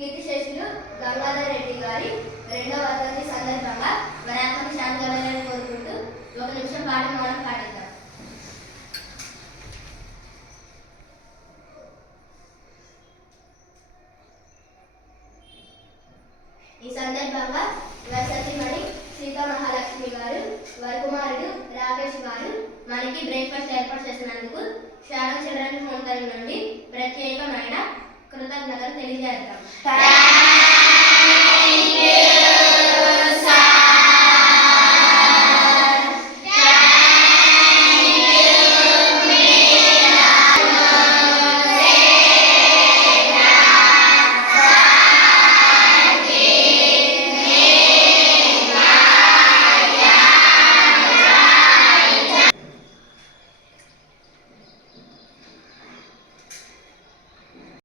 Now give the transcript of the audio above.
కీర్తిశేషులు గంగాధర్ రెడ్డి గారి 2వ వర్ధంతి సందర్భంగా వారి ఆత్మకు శాంతి కలగాలని కోరుకుంటూ 1 నిమిషం పాటు మౌనం పాటిద్దాం. ఈ సందర్భంగా వారి సతీమణి సీతా మహాలక్ష్మి గారు, వారి కుమారుడు రాకేష్ గారు మనకి బ్రేక్ఫాస్ట్ ఏర్పాటు చేసినందుకు శ్యామ్ చిల్డ్రన్ హోమ్ తరఫు నుండి ప్రత్యేకమైన కృతజ్ఞతలు తెలియజేస్తాం.